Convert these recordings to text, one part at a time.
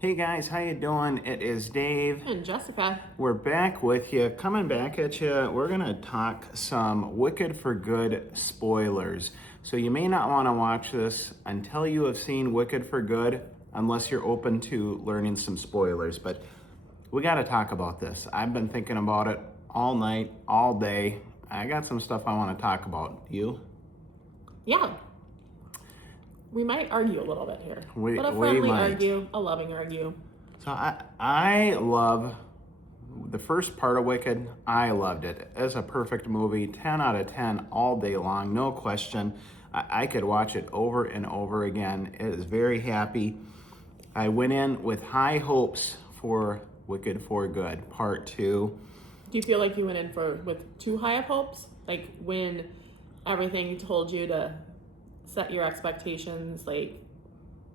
Hey guys, how you doing? It is Dave. And Jessica. We're back with you, coming back at you. We're gonna talk some Wicked for Good spoilers. So you may not want to watch this until you have seen Wicked for Good, unless you're open to learning some spoilers. But we got to talk about this. I've been thinking about it all night, all day. I got some stuff I want to talk about. You? Yeah. We might argue a little bit here. We but a friendly might. argue, a loving argue. So I love the first part of Wicked. I loved it. It's a perfect movie, 10 out of 10 all day long, no question. I could watch it over and over again. It is very happy. I went in with high hopes for Wicked for Good, part 2. Do you feel like you went in with too high of hopes? Like when everything told you to set your expectations, like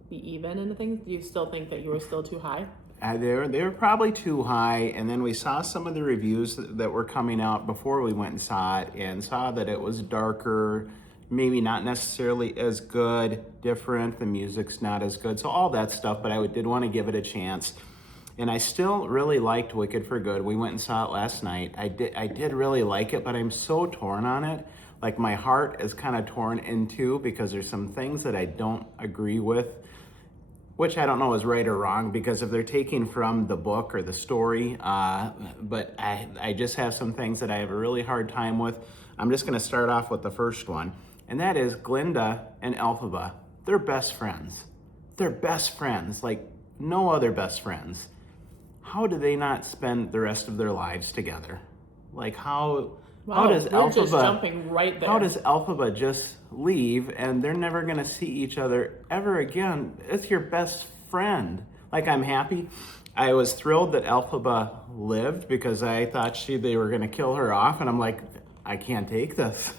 be even and things, do you still think that you were still too high? They were probably too high, and then we saw some of the reviews that were coming out before we went and saw it, and saw that it was darker, maybe not necessarily as good, different, the music's not as good, so all that stuff, but I did want to give it a chance. And I still really liked Wicked for Good. We went and saw it last night. I did really like it, but I'm so torn on it. Like my heart is kind of torn in two because there's some things that I don't agree with, which I don't know is right or wrong because if they're taking from the book or the story, but I just have some things that I have a really hard time with. I'm just gonna start off with the first one, and that is Glinda and Elphaba. They're best friends. They're best friends, like no other best friends. How do they not spend the rest of their lives together? Like how does we're just Elphaba jumping right there. How does Elphaba just leave and they're never gonna see each other ever again? It's your best friend. Like I'm happy. I was thrilled that Elphaba lived because I thought they were gonna kill her off, and I'm like, I can't take this.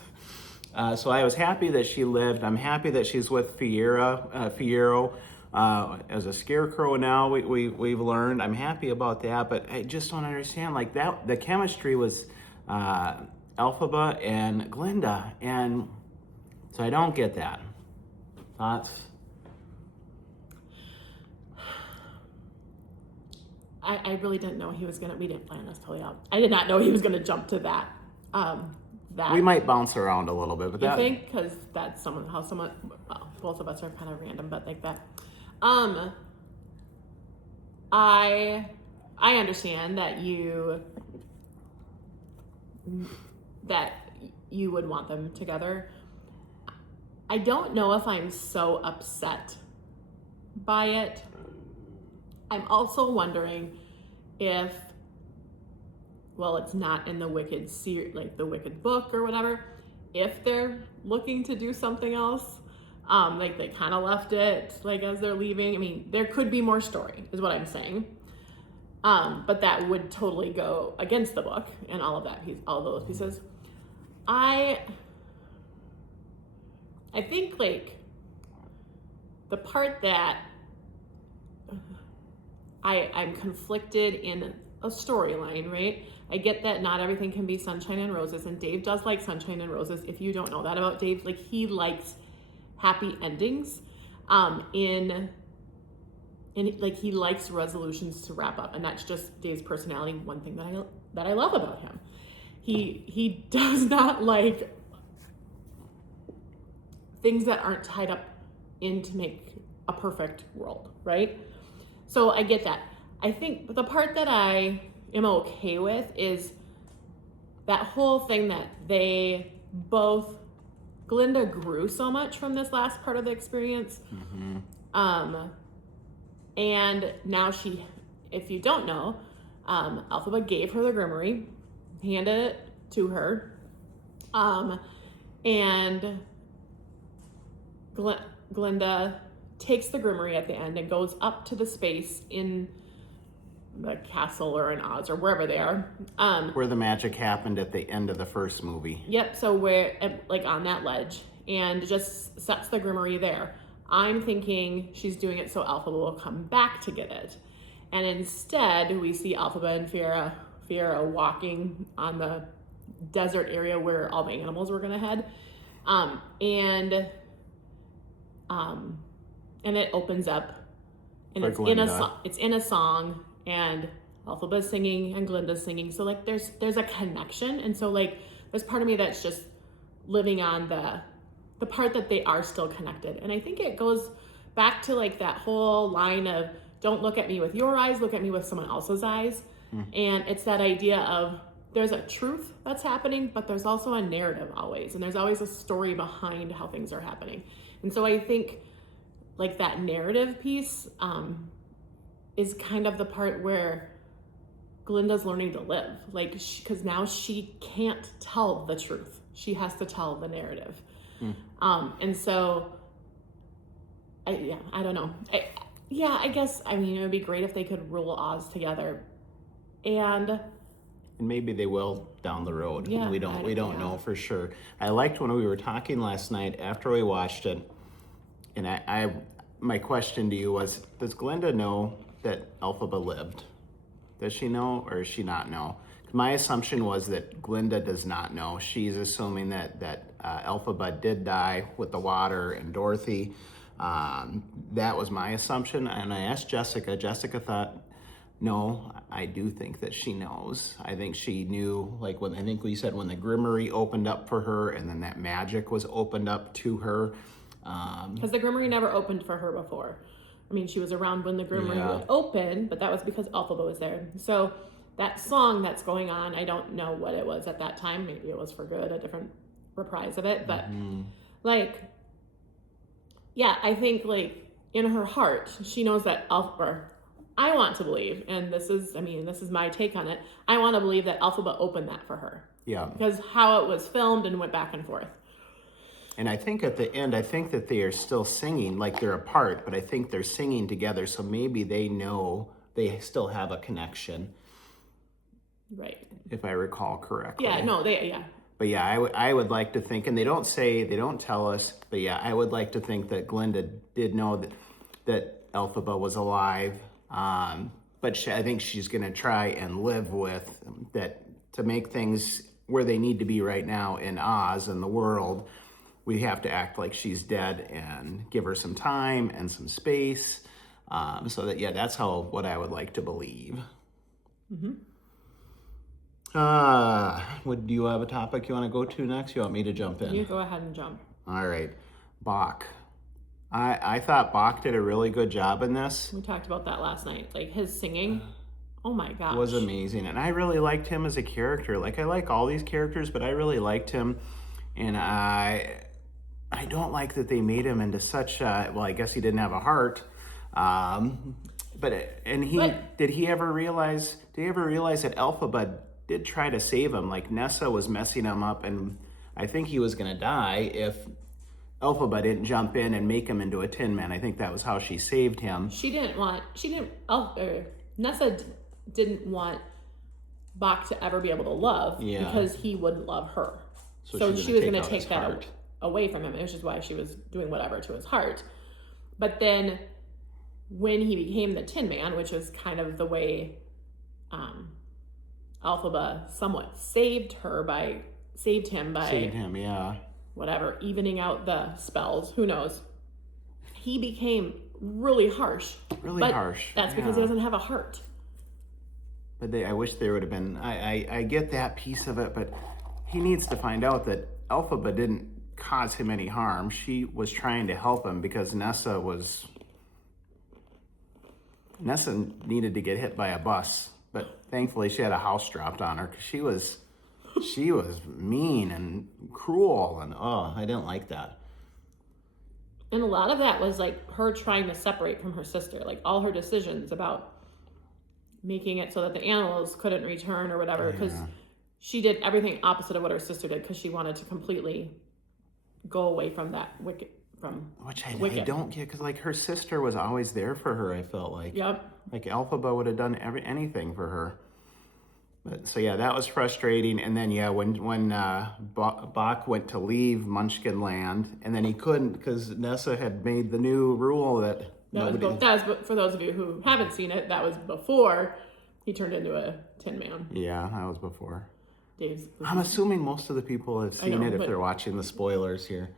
So I was happy that she lived. I'm happy that she's with Fiyero. As a scarecrow now, we've learned. I'm happy about that, but I just don't understand. Like that, the chemistry was Elphaba and Glinda, and so I don't get that. Thoughts? I really didn't know we didn't plan this totally out. I did not know he was gonna jump to that. We might bounce around a little bit, but you think? Because that's both of us are kind of random, but like that. I understand that you would want them together. I don't know if I'm so upset by it. I'm also wondering if, well, it's not in the Wicked like the Wicked book or whatever, if they're looking to do something else. Like they kind of left it like as they're leaving. I mean, there could be more story is what I'm saying. But that would totally go against the book and all of that all those pieces. I think like the part that I'm conflicted in a storyline, right? I get that not everything can be sunshine and roses, and Dave does like sunshine and roses. If you don't know that about Dave, like he likes happy endings. Like he likes resolutions to wrap up, and that's just Dave's personality. One thing that I love about him, he does not like things that aren't tied up in to make a perfect world, right? So I get that. I think the part that I am okay with is that whole thing that Glinda grew so much from this last part of the experience. Mm-hmm. And now if you don't know, Elphaba gave her the grimoire, handed it to her, and Glinda takes the grimoire at the end and goes up to the space in the castle or in Oz or wherever they are. Where the magic happened at the end of the first movie. Yep, so we're like on that ledge and just sets the grimoire there. I'm thinking she's doing it so Elphaba will come back to get it. And instead, we see Elphaba and Fiyero walking on the desert area where all the animals were gonna head. And it opens up and For it's in a Glinda. song. It's in a song, and Elphaba's singing and Glinda's singing. So like there's a connection, and so like there's part of me that's just living on the part that they are still connected. And I think it goes back to like that whole line of don't look at me with your eyes, look at me with someone else's eyes. And it's that idea of there's a truth that's happening, but there's also a narrative always, and there's always a story behind how things are happening. And so I think like that narrative piece is kind of the part where Glinda's learning to live, like because now she can't tell the truth, she has to tell the narrative. And so I don't know, I guess, I mean, it would be great if they could rule Oz together, and maybe they will down the road. Yeah, we don't know for sure. I liked when we were talking last night after we watched it, and I my question to you was, does Glinda know that Elphaba lived? Does she know, or does she not know? My assumption was that Glinda does not know. She's assuming that Elphaba did die with the water and Dorothy. That was my assumption, and I asked Jessica. Jessica thought, no, I do think that she knows. I think she knew, like I think we said when the Grimmery opened up for her, and then that magic was opened up to her. Because the Grimmery never opened for her before. I mean, she was around when the Grimmery would open, but that was because Elphaba was there. So that song that's going on, I don't know what it was at that time. Maybe it was for good, a different reprise of it. But like, yeah, I think like in her heart, she knows that I want to believe, and this is my take on it. I want to believe that Elphaba opened that for her. Yeah. Because how it was filmed and went back and forth. And I think at the end, I think that they are still singing, like they're apart, but I think they're singing together. So maybe they know they still have a connection. Right. If I recall correctly. Yeah, no, But yeah, I would like to think, and they don't tell us, but yeah, I would like to think that Glinda did know that Elphaba was alive. But I think she's going to try and live with that to make things where they need to be right now in Oz and the world. We have to act like she's dead and give her some time and some space. So that, yeah, that's what I would like to believe. Do you have a topic you want to go to next? You want me to jump in? You go ahead and jump. All right. Bach. I thought Bach did a really good job in this. We talked about that last night. Like his singing, oh my gosh. Was amazing. And I really liked him as a character. Like I like all these characters, but I really liked him. And I don't like that they made him into such well, I guess he didn't have a heart. Did he ever realize that Elphaba did try to save him? Like Nessa was messing him up, and I think he was going to die if Elphaba didn't jump in and make him into a Tin Man. I think that was how she saved him. Nessa didn't want Bach to ever be able to love because he wouldn't love her. So she was going to take that away from him, which is why she was doing whatever to his heart. But then when he became the Tin Man, which was kind of the way Elphaba somewhat saved him by whatever, evening out the spells, who knows. He became really harsh. That's because he doesn't have a heart. But I wish there would have been, I get that piece of it, but he needs to find out that Elphaba didn't cause him any harm. She was trying to help him because Nessa needed to get hit by a bus, but thankfully she had a house dropped on her because she was mean and cruel, and I didn't like that. And a lot of that was like her trying to separate from her sister, like all her decisions about making it so that the animals couldn't return or whatever, because she did everything opposite of what her sister did because she wanted to completely go away from that wicked. Which I don't get, because like her sister was always there for her. I felt like like Elphaba would have done anything for her. But so that was frustrating. And then when Bach went to leave Munchkin Land, and then he couldn't because Nessa had made the new rule that was for those of you who haven't seen it. That was before he turned into a Tin Man. Yeah, that was before. Dave's. I'm assuming most of the people have seen it if they're watching the spoilers here.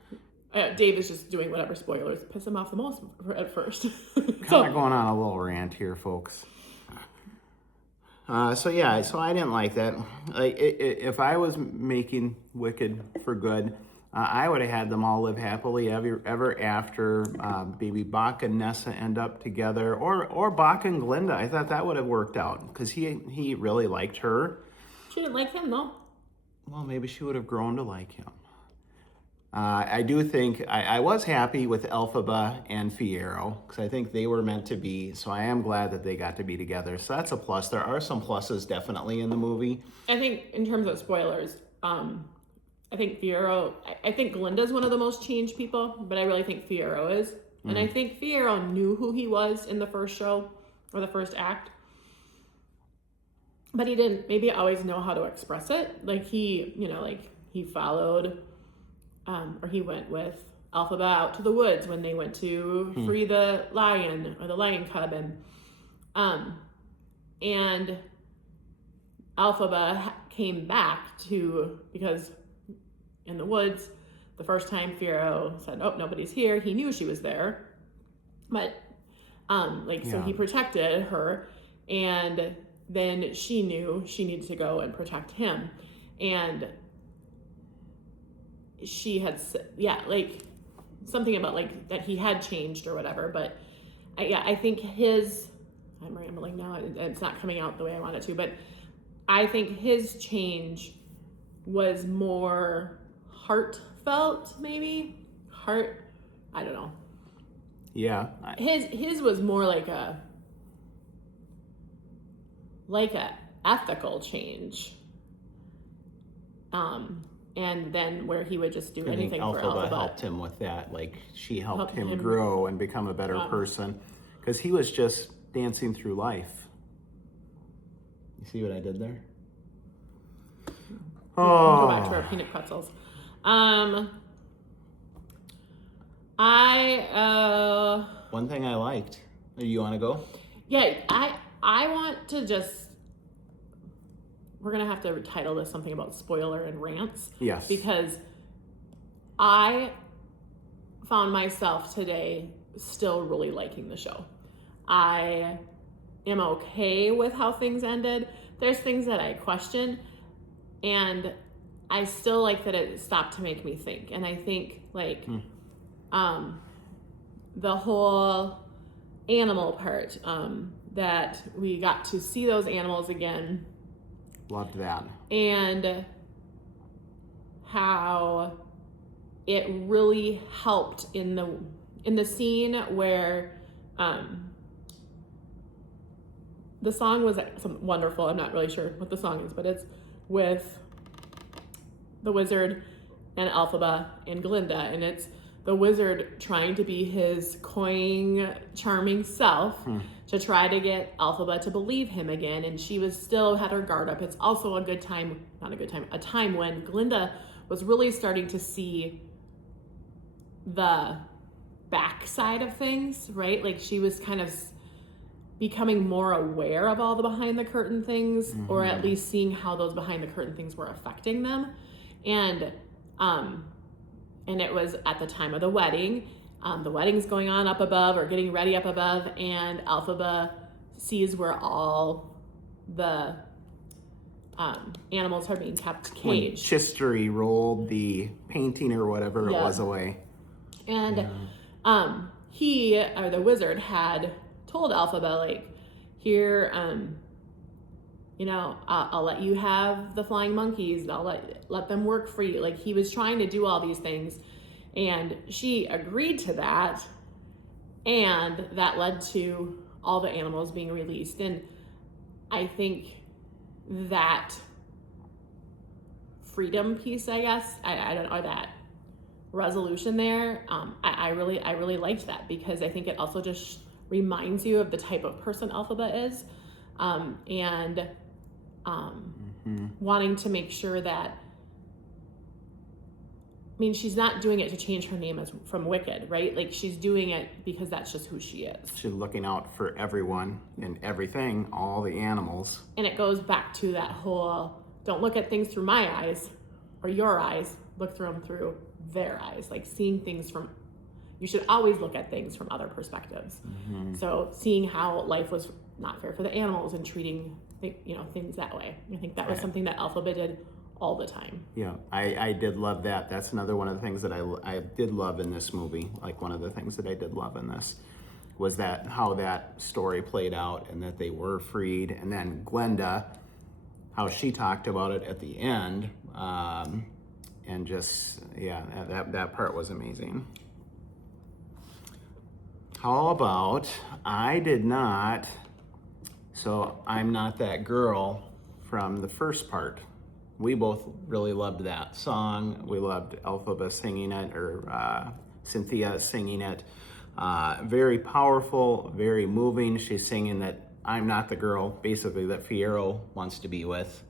Dave is just doing whatever spoilers piss him off the most at first. Kind of going on a little rant here, folks. So I didn't like that. Like, if I was making Wicked for good, I would have had them all live happily ever after. Maybe Bach and Nessa end up together, or Bach and Glinda. I thought that would have worked out because he really liked her. She didn't like him though. Well, maybe she would have grown to like him. I do think I was happy with Elphaba and Fiyero because I think they were meant to be. So I am glad that they got to be together. So that's a plus. There are some pluses definitely in the movie. I think in terms of spoilers, I think Fiyero. I think Glinda's one of the most changed people, but I really think Fiyero is. And I think Fiyero knew who he was in the first show or the first act, but he didn't maybe always know how to express it. Like he followed. Or he went with Elphaba out to the woods when they went to free the lion or the lion cub, and Elphaba came back because in the woods the first time Fiyero said, "Oh, nobody's here." He knew she was there, but so he protected her, and then she knew she needed to go and protect him, and she had something about that he had changed or whatever, but I think I'm rambling now, it's not coming out the way I want it to, but I think his change was more heartfelt, maybe I don't know. His was more like a ethical change, and then where he would just do anything for Elphaba. Helped him with that. Like, she helped him grow and become a better person. Because he was just dancing through life. You see what I did there? Go back to our peanut pretzels. One thing I liked. You want to go? Yeah, I want to just... We're going to have to title this something about spoiler and rants. Yes. Because I found myself today still really liking the show. I am okay with how things ended. There's things that I question, and I still like that it stopped to make me think. And I think the whole animal part, that we got to see those animals again. Loved that. And how it really helped in the scene where the song was wonderful. I'm not really sure what the song is, but it's with the wizard and Elphaba and Glinda, and it's the wizard trying to be his cloying, charming self to try to get Elphaba to believe him again, and she was still had her guard up. It's also a time when Glinda was really starting to see the backside of things, right? Like, she was kind of becoming more aware of all the behind the curtain things, or at least seeing how those behind the curtain things were affecting them. And it was at the time of the wedding. The wedding's going on up above, or getting ready up above, and Elphaba sees where all the animals are being kept caged. When Chistery rolled the painting or whatever it was away. And he, or the wizard, had told Elphaba, like, here, I'll let you have the flying monkeys. I'll let them work for you. Like, he was trying to do all these things, and she agreed to that, and that led to all the animals being released. And I think that freedom piece, I guess, I don't know, that resolution there, I really liked that, because I think it also just reminds you of the type of person Elphaba is, and wanting to make sure that, I mean, she's not doing it to change her name from Wicked, right? Like, she's doing it because that's just who she is. She's looking out for everyone and everything, all the animals. And it goes back to that whole, don't look at things through my eyes or your eyes, look through them through their eyes, like seeing things from, you should always look at things from other perspectives. So seeing how life was not fair for the animals and treating, things that way. I think that was something that Alphaba did all the time. Yeah, I did love that. That's another one of the things that I did love in this movie. Like one of the things that I did love in this was that how that story played out and that they were freed. And then Glenda, how she talked about it at the end. And just, yeah, that part was amazing. How about, so I'm Not That Girl from the first part. We both really loved that song. We loved Elphaba singing it, or Cynthia singing it. Very powerful, very moving. She's singing that I'm not the girl, basically, that Fiyero wants to be with.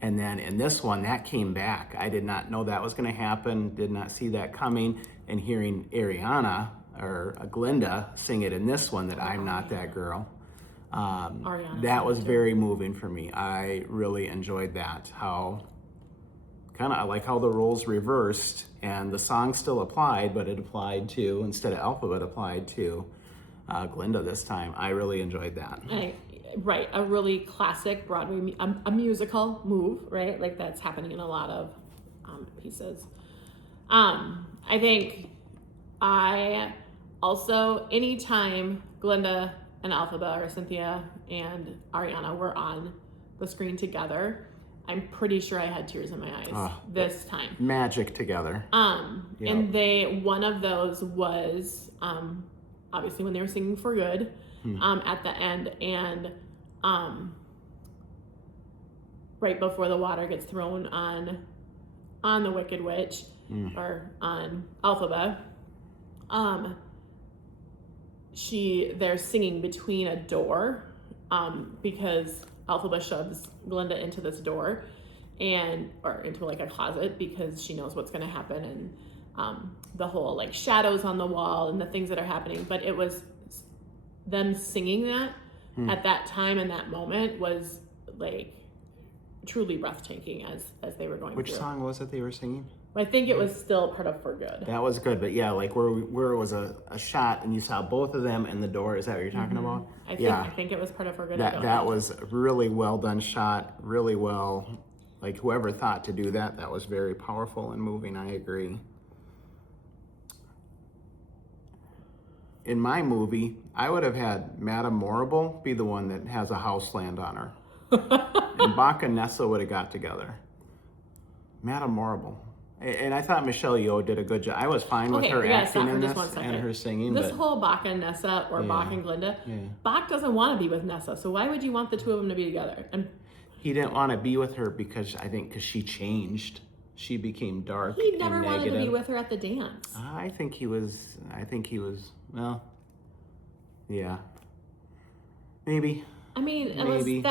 And then in this one, that came back. I did not know that was going to happen, did not see that coming. And hearing Ariana, or Glinda, sing it in this one, that I'm not that girl. That was very moving for me. I really enjoyed that. How I like how the roles reversed and the song still applied, but it applied to, instead of Alphaba, it applied to Glinda this time. I really enjoyed that. Right, a really classic Broadway, a musical move, right? Like that's happening in a lot of pieces. I think anytime Glinda and Alphaba, or Cynthia and Ariana, were on the screen together, I'm pretty sure I had tears in my eyes this time. Magic together. Yep. And one of those was obviously when they were singing For Good at the end, and right before the water gets thrown on the Wicked Witch, or on Alphaba. They're singing between a door, because Alphaba shoves Glinda into this door, or into like a closet, because she knows what's going to happen, and the whole like shadows on the wall and the things that are happening. But it was them singing that at that time and that moment was like truly breathtaking as they were going Which through. song was it they were singing? I think it was still part of For Good. That was good, but yeah, like where it was a shot and you saw both of them in the door. Is that what you're talking about? I think it was part of For Good. That was a really well done shot, really well, like whoever thought to do that was very powerful and moving. I agree. In my movie, I would have had Madame Morrible be the one that has a house land on her. And Bach and Nessa would have got together. Madame Morrible. And I thought Michelle Yeoh did a good job. I was fine with her acting in this and her singing. This whole Bach and Nessa, or Bach and Glinda, Bach doesn't want to be with Nessa, so why would you want the two of them to be together? And he didn't want to be with her because she changed. She became dark. He never and wanted negative. to be with her at the dance. I think he was. Well, yeah, maybe. I mean, maybe.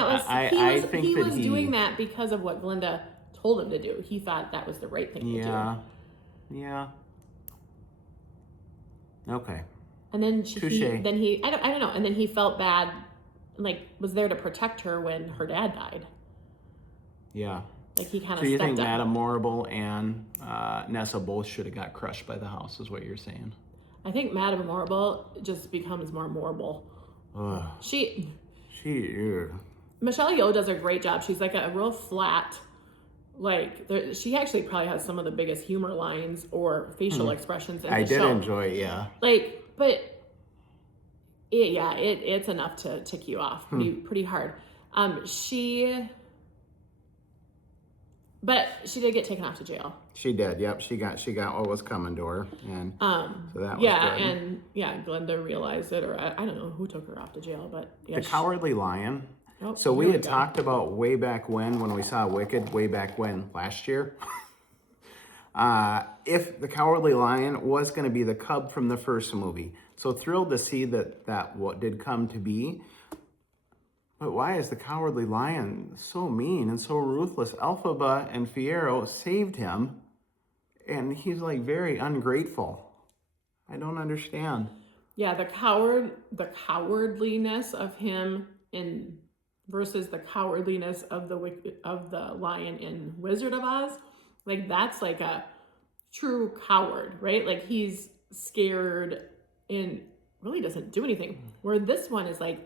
He was doing that because of what Glinda told him to do. He thought that was the right thing to do. Yeah. Okay. And then I don't know. And then he felt bad, like was there to protect her when her dad died. Yeah. Like he kind of. So you think Madame Morrible and Nessa both should have got crushed by the house, is what you're saying? I think Madame Morrible just becomes more Morrible. Michelle Yeoh does a great job. She's like a real flat, she actually probably has some of the biggest humor lines or facial expressions in the show. I did enjoy it, yeah. It's enough to tick you off pretty hard. But she did get taken off to jail. She did, yep. She got what was coming to her, and so that was good. Glinda realized it, or I don't know who took her off to jail, but yeah. The Cowardly Lion. Oh, so we had talked about way back when we saw Wicked, way back when, last year. If the Cowardly Lion was going to be the cub from the first movie. So thrilled to see that what did come to be. But why is the Cowardly Lion so mean and so ruthless? Elphaba and Fiyero saved him, and he's like very ungrateful. I don't understand. Yeah, the cowardliness of him versus the cowardliness of the lion in Wizard of Oz, like that's like a true coward, right? Like he's scared and really doesn't do anything. Where this one is like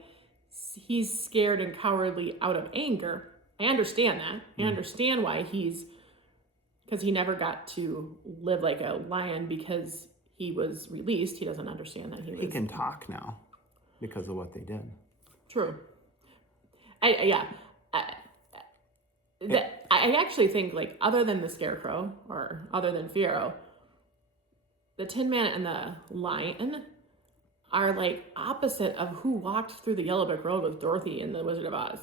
he's scared and cowardly out of anger. I understand that. I understand why because he never got to live like a lion because he was released. He doesn't understand that He can talk now because of what they did. True. I actually think, like, other than the Scarecrow or other than Fiyero, the Tin Man and the Lion are like opposite of who walked through the Yellow Brick Road with Dorothy in the Wizard of Oz.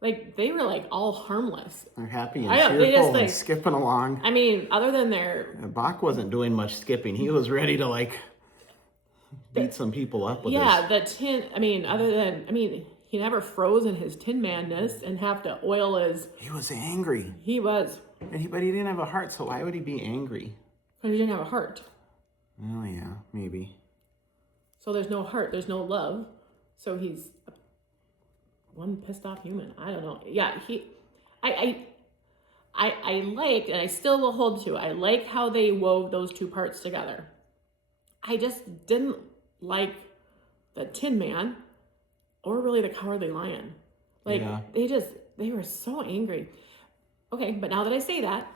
Like they were like all harmless. They're happy and cheerful and skipping along. I mean, other than their Bach wasn't doing much skipping. He was ready to like beat some people up with the tin. I mean, he never froze in his Tin Manness and have to oil his. He was angry. He was. But he didn't have a heart, so why would he be angry? Because he didn't have a heart. Oh yeah, maybe. So there's no heart, there's no love. So he's one pissed off human. I don't know. Yeah, I like, and I still will hold to, I like how they wove those two parts together. I just didn't like the Tin Man or really the Cowardly Lion. Like, they were so angry. Okay, but now that I say that,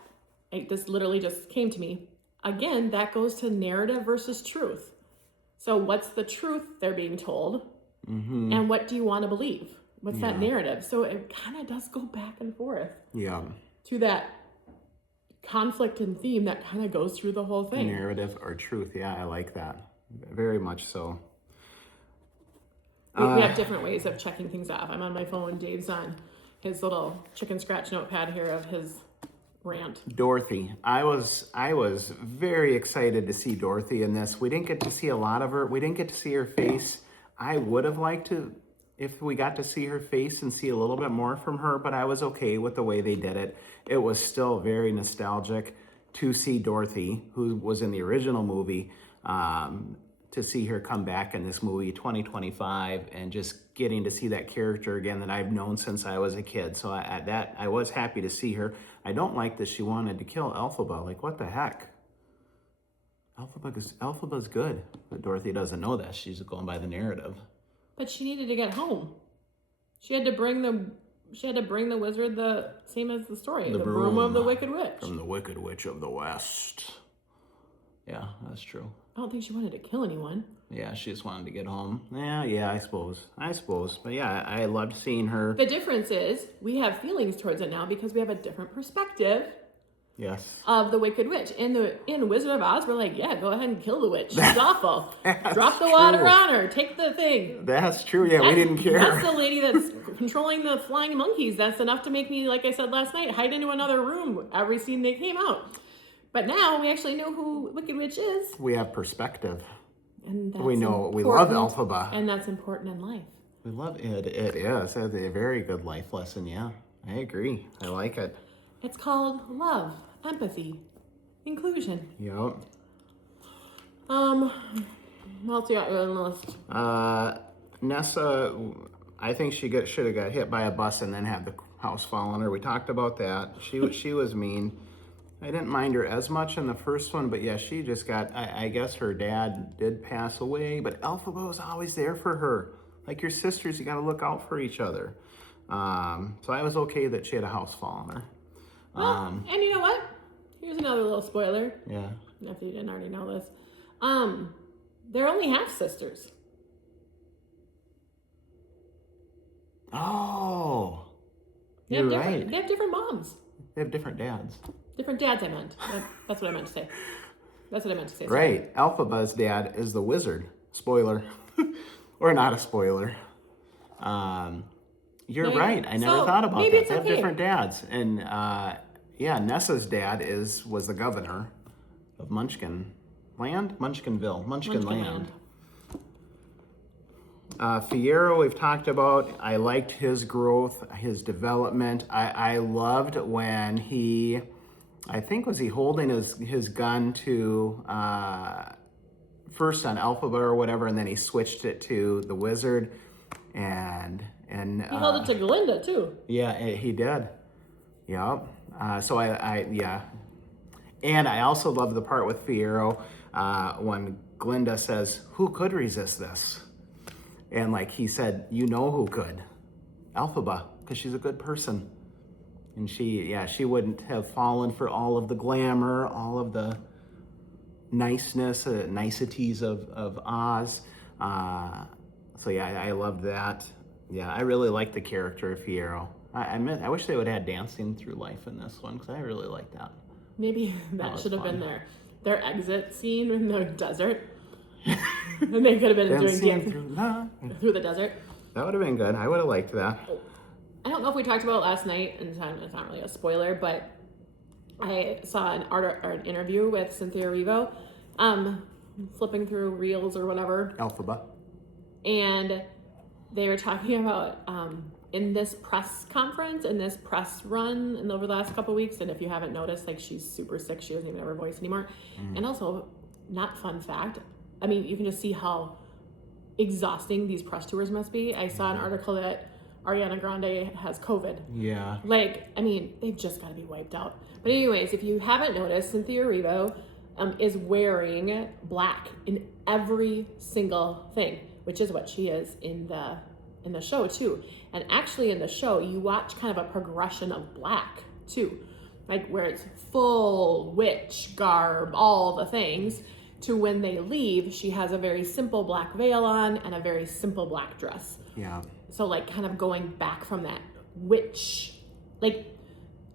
this literally just came to me. Again, that goes to narrative versus truth. So what's the truth they're being told? Mm-hmm. And what do you want to believe? What's that narrative? So it kind of does go back and forth. Yeah. To that conflict and theme that kind of goes through the whole thing. Narrative or truth. Yeah, I like that. Very much so. We have different ways of checking things off. I'm on my phone. Dave's on his little chicken scratch notepad here of his rant. Dorothy. I was very excited to see Dorothy in this. We didn't get to see a lot of her. We didn't get to see her face. I would have liked to if we got to see her face and see a little bit more from her, but I was okay with the way they did it. It was still very nostalgic to see Dorothy, who was in the original movie, to see her come back in this movie 2025 and just getting to see that character again that I've known since I was a kid. So I was happy to see her. I don't like that she wanted to kill Elphaba. Like, what the heck? Elphaba's good, but Dorothy doesn't know that. She's going by the narrative. But she needed to get home. She had to bring the wizard the same as the story. The broom of the Wicked Witch. From the Wicked Witch of the West. Yeah, that's true. I don't think she wanted to kill anyone. Yeah, she just wanted to get home. Yeah, I suppose. But yeah, I loved seeing her. The difference is we have feelings towards it now because we have a different perspective. Yes. Of the Wicked Witch. In Wizard of Oz, we're like, yeah, go ahead and kill the witch. She's awful. Drop the water on her. Take the thing. That's true. Yeah, we didn't care. That's the lady that's controlling the flying monkeys. That's enough to make me, like I said last night, hide into another room every scene they came out. But now we actually know who Wicked Witch is. We have perspective. And that's we know we love Elphaba. And that's important in life. We love it. It is. It's a very good life lesson. Yeah, I agree. I like it. It's called love, empathy, inclusion. Yep. What else you got on the list? Nessa, I think she should have got hit by a bus and then had the house fall on her. We talked about that. She was mean. I didn't mind her as much in the first one, but yeah, she just got, I guess her dad did pass away, but Elphaba was always there for her. Like your sisters, you got to look out for each other. So I was okay that she had a house fall on her. Well, and you know what? Here's another little spoiler. Yeah. If you didn't already know this. They're only half sisters. Oh. You're right. They have different moms. They have different dads. Different dads, I meant. That's what I meant to say. That's what I meant to say. Right. Elphaba's dad is the wizard. Spoiler. Or not a spoiler. You're right. I never thought about that. They have different dads. And Nessa's dad was the governor of Munchkin Land? Munchkinville. Munchkin Land. Fiyero, we've talked about. I liked his growth, his development. I loved when he was he holding his gun to first on Elphaba or whatever, and then he switched it to the wizard, and he held it to Glinda too. Yeah, he did. Yeah. So I And I also love the part with Fiyero when Glinda says, "Who could resist this?" And like he said, "You know who could? Elphaba, because she's a good person." And she wouldn't have fallen for all of the glamour, all of the niceties of Oz. So yeah, I loved that. Yeah, I really like the character of Fiyero. I wish they would have had dancing through life in this one, because I really like that. Maybe That that was should have been fun. their exit scene in the desert. And they could have been doing Dancing dancing through the desert. That would have been good. I would have liked that. I don't know if we talked about it last night, and it's not really a spoiler, but I saw an interview with Cynthia Erivo, flipping through reels or whatever, Elphaba. and they were talking about in this press conference, in this press run, and over the last couple of weeks. And if you haven't noticed, like, she's super sick; she doesn't even have her voice anymore. And also, not fun fact, I mean, you can just see how exhausting these press tours must be. I saw an article that Ariana Grande has COVID. Yeah. Like, I mean, they've just got to be wiped out. But anyways, if you haven't noticed, Cynthia Erivo is wearing black in every single thing, which is what she is in the show too. And actually in the show, you watch kind of a progression of black too, like where it's full witch garb, all the things, to when they leave, she has a very simple black veil on and a very simple black dress. Yeah. So like kind of going back from that witch, like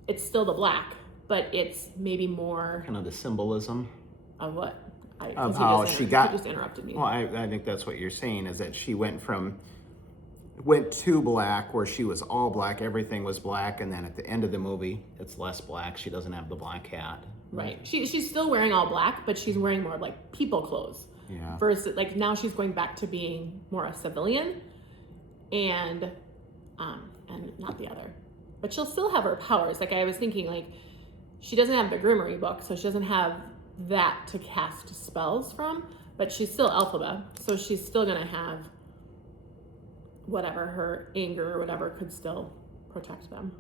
it's still the black, but it's maybe more Kind of the symbolism of what? of how she got. He just interrupted me. Well, I think that's what you're saying, is that she went to black, where she was all black, everything was black, and then at the end of the movie, it's less black. She doesn't have the black hat. Right. She's still wearing all black, but she's wearing more like people clothes. Yeah. Versus like now she's going back to being more a civilian, and not the other. But she'll still have her powers. Like I was thinking, like she doesn't have the Grimoire book, so she doesn't have that to cast spells from, but she's still Elphaba, so she's still gonna have whatever, her anger or whatever could still protect them.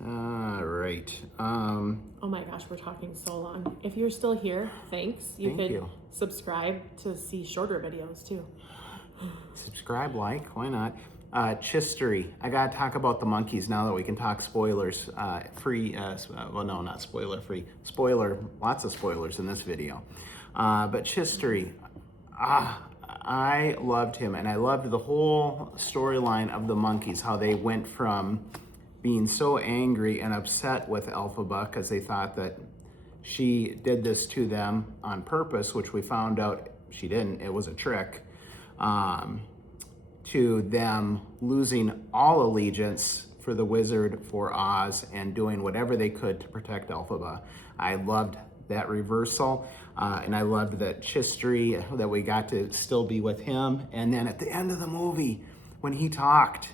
All right. Oh my gosh, we're talking so long. If you're still here, thanks. Thank you. Subscribe to see shorter videos too. Subscribe, like, why not? Chistery. I gotta talk about the monkeys now that we can talk spoilers free. Well, no, not spoiler free. Lots of spoilers in this video. But Chistery, I loved him, and I loved the whole storyline of the monkeys, how they went from being so angry and upset with Elphaba because they thought that she did this to them on purpose, which we found out she didn't. It was a trick. To them losing all allegiance for the wizard, for Oz, and doing whatever they could to protect Elphaba. I loved that reversal, and I loved that Chistery, that we got to still be with him. And then at the end of the movie, when he talked,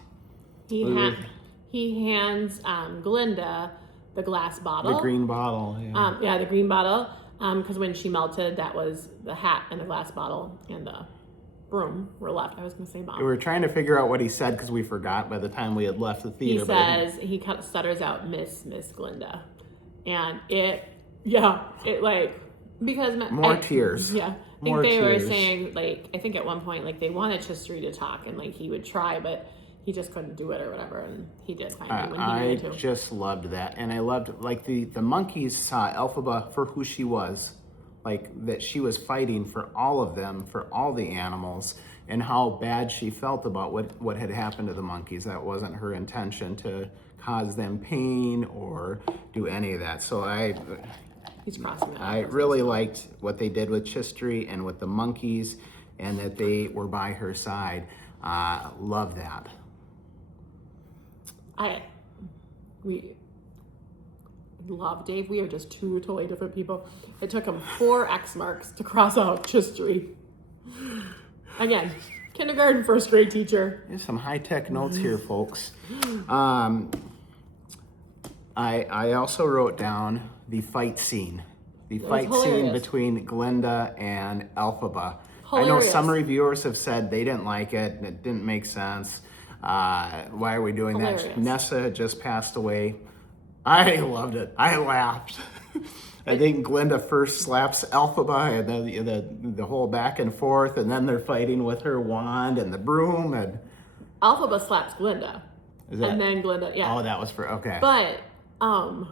He hands Glinda the glass bottle. the green bottle. Yeah. The green bottle. Because when she melted, that was the hat and the glass bottle and the broom were left. I was going to say bomb. We were trying to figure out what he said because we forgot by the time we had left the He theater. says, he kind of stutters out, Miss Glinda. And because More tears. Yeah. I think More they were tears. saying, like, I think at one point, like, they wanted Chistery to talk and, like, he would try, but he just couldn't do it or whatever. And he did finally when he I needed to. just loved that. And I loved, like, the monkeys saw Elphaba for who she was. Like, that she was fighting for all of them, for all the animals, and how bad she felt about what had happened to the monkeys. That wasn't her intention to cause them pain or do any of that. So He's crossing that. I really liked what they did with Chistery and with the monkeys, and that they were by her side. Love that. We love Dave. We are just two totally different people. It took him 4 X marks to cross out Chistery. Again, kindergarten, first grade teacher. There's some high-tech notes here, folks. I also wrote down the fight scene. The fight scene hilarious. between Glinda and Elphaba. I know Hilarious. some reviewers have said they didn't like it, and it didn't make sense. Why are we doing Hilarious. that? Nessa had just passed away. I loved it. I laughed. I think Glinda first slaps Elphaba, and then the whole back and forth, and then they're fighting with her wand and the broom, and Alphaba slaps Glinda. is that? And then Glinda, yeah. Oh, that was for okay. But I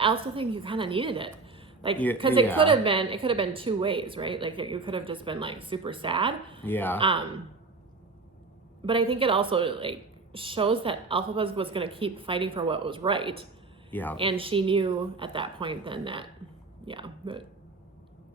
also think you kind of needed it, like, because it could have been two ways, right? Like you could have just been like super sad. Yeah. But I think it also like shows that Alphaba was going to keep fighting for what was right. Yeah. And she knew at that point then that, that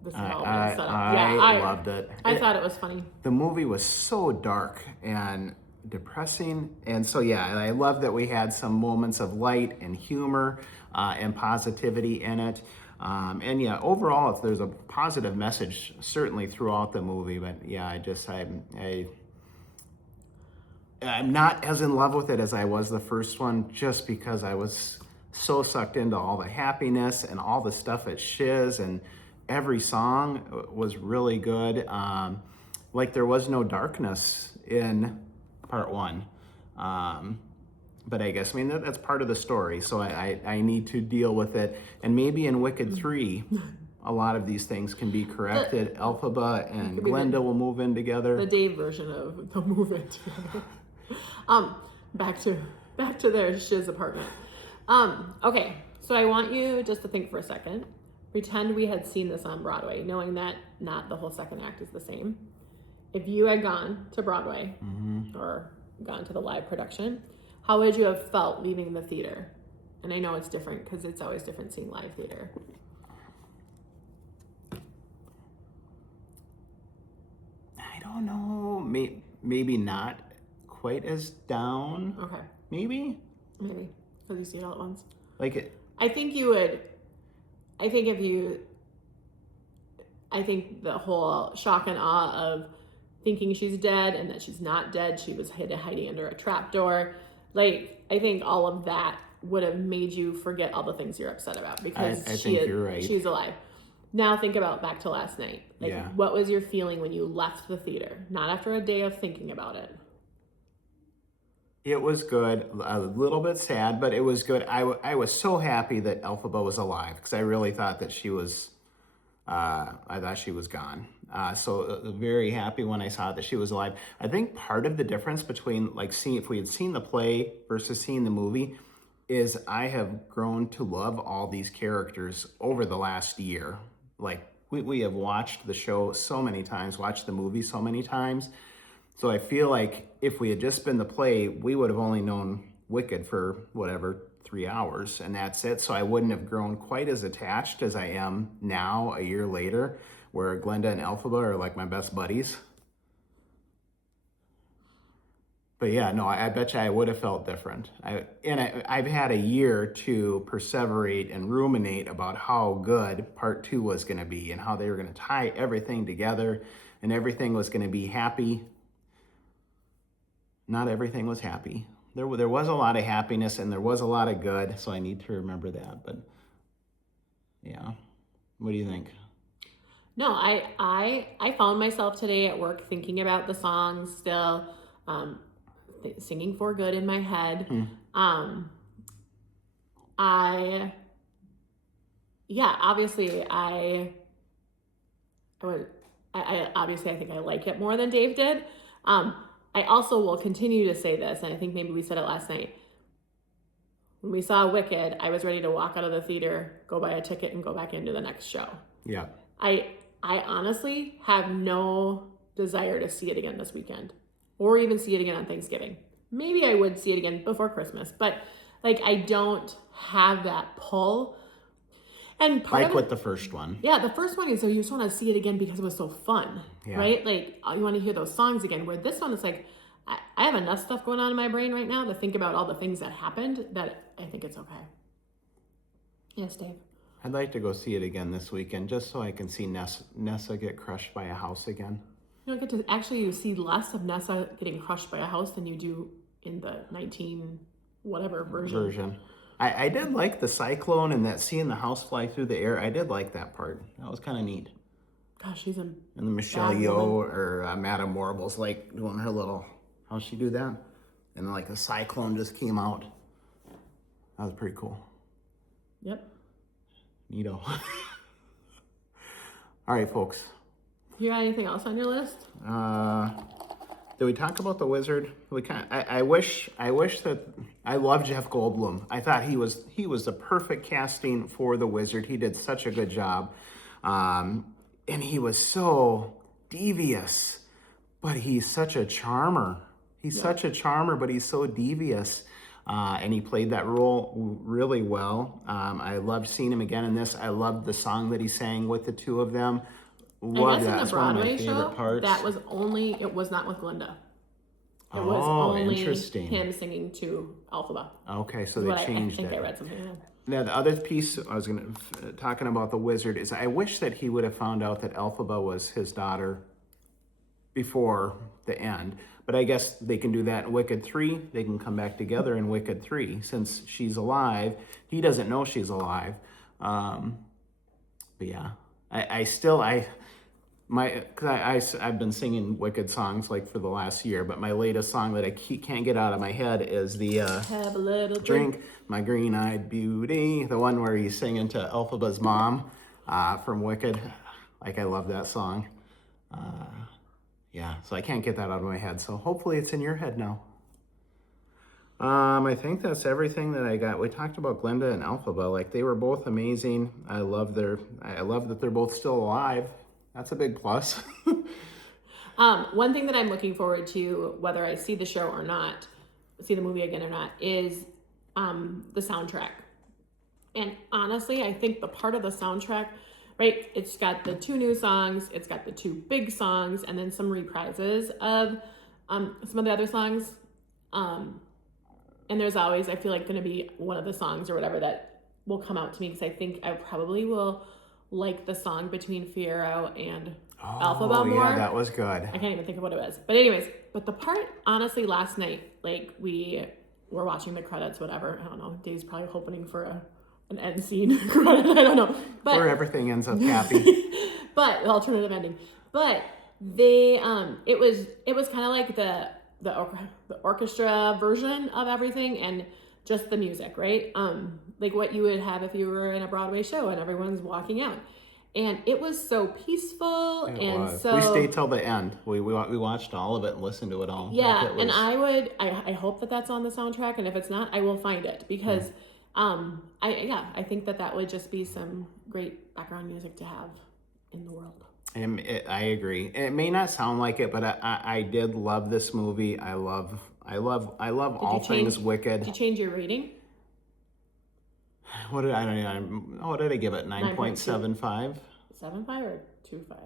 this is all been set up. I loved it. I thought it was funny. The movie was so dark and depressing, and so I love that we had some moments of light and humor and positivity in it. And overall, if there's a positive message certainly throughout the movie, but I'm not as in love with it as I was the first one, just because I was so sucked into all the happiness and all the stuff at Shiz, and every song was really good. Like there was no darkness in part one. But I guess, that's part of the story, so I need to deal with it. And maybe in Wicked 3, a lot of these things can be corrected. Elphaba and Glinda will move in together. The Dave version of the move in together. Back to their Shiz apartment. Okay, so I want you just to think for a second. Pretend we had seen this on Broadway, knowing that not the whole second act is the same. If you had gone to Broadway or gone to the live production, how would you have felt leaving the theater? And I know it's different because it's always different seeing live theater. I don't know. Maybe not quite as down. Okay. Maybe. Because you see it all at once. Like it. I think the whole shock and awe of thinking she's dead and that she's not dead, she was hiding under a trapdoor. Like, I think all of that would have made you forget all the things you're upset about because you're right. She's alive. Now think about back to last night. Like, what was your feeling when you left the theater? Not after a day of thinking about it. It was good. A little bit sad, but it was good. I was so happy that Elphaba was alive because I really thought that she was. I thought she was gone. So very happy when I saw that she was alive. I think part of the difference between if we had seen the play versus seeing the movie is I have grown to love all these characters over the last year. Like we have watched the show so many times, watched the movie so many times. So I feel like if we had just been the play, we would have only known Wicked for 3 hours, and that's it. So I wouldn't have grown quite as attached as I am now a year later, where Glinda and Elphaba are like my best buddies. But I bet you I would have felt different. I've had a year to perseverate and ruminate about how good part 2 was going to be and how they were going to tie everything together and everything was going to be happy. Not everything was happy. There was a lot of happiness and there was a lot of good, so I need to remember that. But what do you think? No, I found myself today at work thinking about the songs still, singing For Good in my head. Obviously I think I like it more than Dave did. I also will continue to say this, and I think maybe we said it last night. When we saw Wicked, I was ready to walk out of the theater, go buy a ticket, and go back into the next show. Yeah. I honestly have no desire to see it again this weekend, or even see it again on Thanksgiving. Maybe I would see it again before Christmas, but I don't have that pull. And with the first one. Yeah, the first one is so you just want to see it again because it was so fun, right? You want to hear those songs again. Where this one is I have enough stuff going on in my brain right now to think about all the things that happened that I think it's okay. Yes, Dave? I'd like to go see it again this weekend just so I can see Nessa get crushed by a house again. You don't get to actually see less of Nessa getting crushed by a house than you do in the 19 whatever version. I did like the cyclone and that seeing the house fly through the air. I did like that part. That was kind of neat. Gosh, she's in. And the Michelle Yeoh or Madame Warble's doing her little. How'd she do that? And then a cyclone just came out. That was pretty cool. Yep. Neato. All right, folks. You got anything else on your list? Did we talk about the Wizard? I wish that I love Jeff Goldblum. I thought he was the perfect casting for the Wizard. He did such a good job, and he was so devious, but he's such a charmer. He's such a charmer, but he's so devious. And he played that role really well. I loved seeing him again in this. I loved the song that he sang with the two of them. I guess in the It's one of my Broadway favorite show, parts. it was not with Glinda. It was only interesting. him singing to Elphaba. Okay, so they changed I think it. I read something like that. Now, the other piece I was talking about the Wizard is I wish that he would have found out that Elphaba was his daughter before the end. But I guess they can do that in Wicked 3. They can come back together in Wicked 3 since she's alive. He doesn't know she's alive. But yeah, I've been singing Wicked songs like for the last year, but my latest song that I can't get out of my head is the Have a little Drink My Green-Eyed Beauty, the one where he's singing to Elphaba's mom from Wicked. Like, I love that song. Yeah, so I can't get that out of my head. So hopefully it's in your head now. I think that's everything that I got. We talked about Glinda and Elphaba. Like, they were both amazing. I love that they're both still alive. That's a big plus. One thing that I'm looking forward to, whether I see the show or not, see the movie again or not, is the soundtrack. And honestly, I think the part of the soundtrack, right, it's got the 2 new songs, it's got the 2 big songs, and then some reprises of some of the other songs. And there's always, I feel like, going to be one of the songs or whatever that will come out to me, because I think I probably will like the song between Fiyero and Elphaba more. Yeah, that was good. I can't even think of what it was. But anyways, the part, honestly, last night, like, we were watching the credits, whatever. I don't know. Dave's probably hoping for an end scene credit. I don't know. But where everything ends up happy. But the alternative ending. But they, it was kind of like the orchestra version of everything, and just the music, right? Like what you would have if you were in a Broadway show and everyone's walking out. And it was so peaceful. So we stayed till the end. We watched all of it and listened to it all. Yeah, like and I hope that that's on the soundtrack, and if it's not, I will find it, because I think that would just be some great background music to have in the world. I agree. It may not sound like it, but I did love this movie. I love all things Wicked. Did you change your rating? What did I give it? 9.75? 7.5 or 2.5?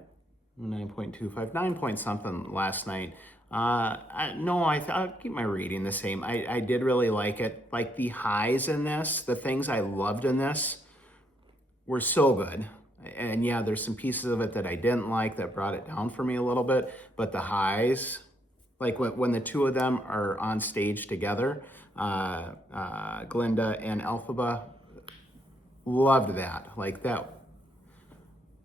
9.25, 9 point something last night. I'll keep my rating the same. I did really like it. Like, the highs in this, the things I loved in this were so good. And yeah, there's some pieces of it that I didn't like that brought it down for me a little bit. But the highs, like when the 2 of them are on stage together, Glinda and Elphaba, loved that. Like, that,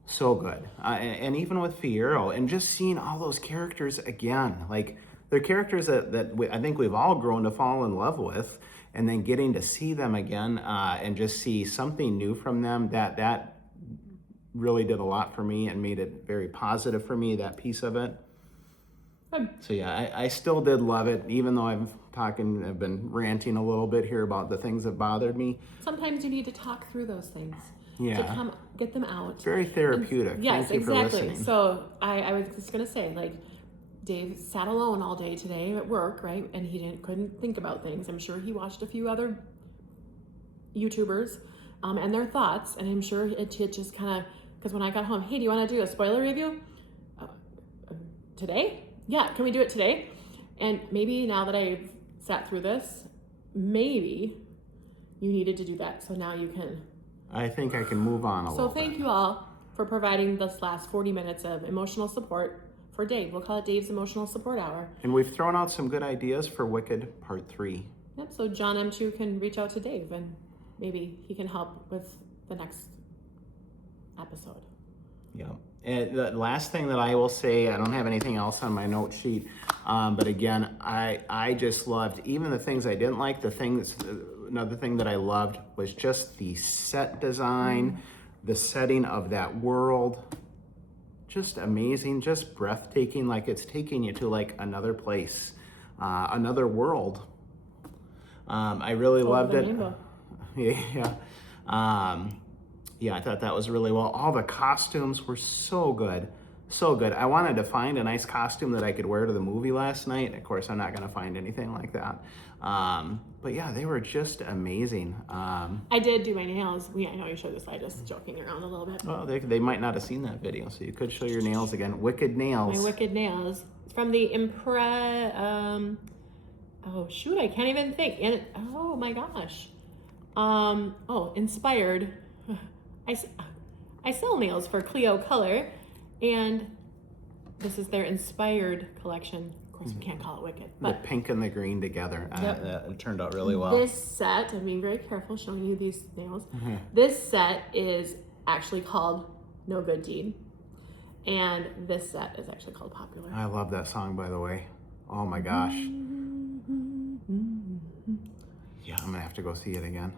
so good. And even with Fiyero, and just seeing all those characters again, like, they're characters that I think we've all grown to fall in love with, and then getting to see them again and just see something new from them, that really did a lot for me and made it very positive for me, that piece of it. So yeah, I still did love it, even though I've been ranting a little bit here about the things that bothered me. Sometimes you need to talk through those things. Yeah. To get them out. It's very therapeutic. Yes, Thank you exactly. for listening. So I was just gonna say, like, Dave sat alone all day today at work, right? And he couldn't think about things. I'm sure he watched a few other YouTubers and their thoughts, and I'm sure it just kind of, because when I got home, hey, do you want to do a spoiler review today? Yeah, can we do it today? And maybe now that I've sat through this, maybe you needed to do that. So now you can. I think I can move on a little bit. So thank you all for providing this last 40 minutes of emotional support for Dave. We'll call it Dave's Emotional Support Hour. And we've thrown out some good ideas for Wicked Part 3. Yep, so John M2 can reach out to Dave, and maybe he can help with the next episode. Yeah. And the last thing that I will say, I don't have anything else on my note sheet, but again, I just loved, even the things I didn't like, another thing that I loved was just the set design, the setting of that world. Just amazing, just breathtaking, like it's taking you to like another place, another world. I really loved it. Yeah. Yeah, I thought that was really well. All the costumes were so good. So good. I wanted to find a nice costume that I could wear to the movie last night. Of course, I'm not going to find anything like that. But yeah, they were just amazing. I did do my nails. I know you showed this. I just joking around a little bit. Well, they might not have seen that video, so you could show your nails again. Wicked nails. My wicked nails. It's from the oh shoot, I can't even think. And oh my gosh. Inspired. I sell nails for Clio Color, and this is their inspired collection. Of course, we can't call it Wicked, but the pink and the green together. Yep. It turned out really well. This set, I'm being very careful showing you these nails. This set is actually called No Good Deed, and this set is actually called Popular. I love that song, by the way. Oh my gosh. Yeah, I'm gonna have to go see it again.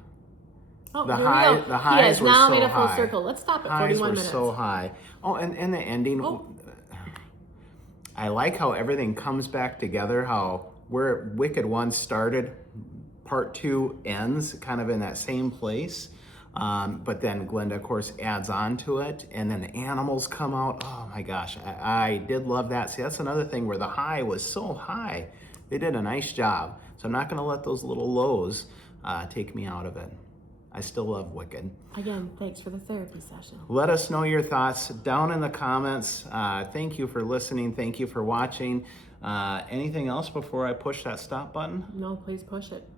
Oh, the here we go. highs were so high. He has now made a full circle. Let's stop at 41 minutes. Highs were so high. Oh, and the ending. Oh. I like how everything comes back together. How where Wicked 1 started, Part 2 ends kind of in that same place. But then Glinda, of course, adds on to it, and then the animals come out. Oh my gosh, I did love that. See, that's another thing where the high was so high. They did a nice job. So I'm not going to let those little lows take me out of it. I still love Wicked. Again, thanks for the therapy session. Let us know your thoughts down in the comments. Thank you for listening. Thank you for watching. Anything else before I push that stop button? No, please push it.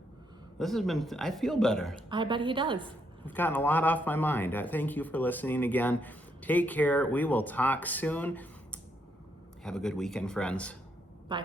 This has been, I feel better. I bet he does. I've gotten a lot off my mind. Thank you for listening again. Take care. We will talk soon. Have a good weekend, friends. Bye.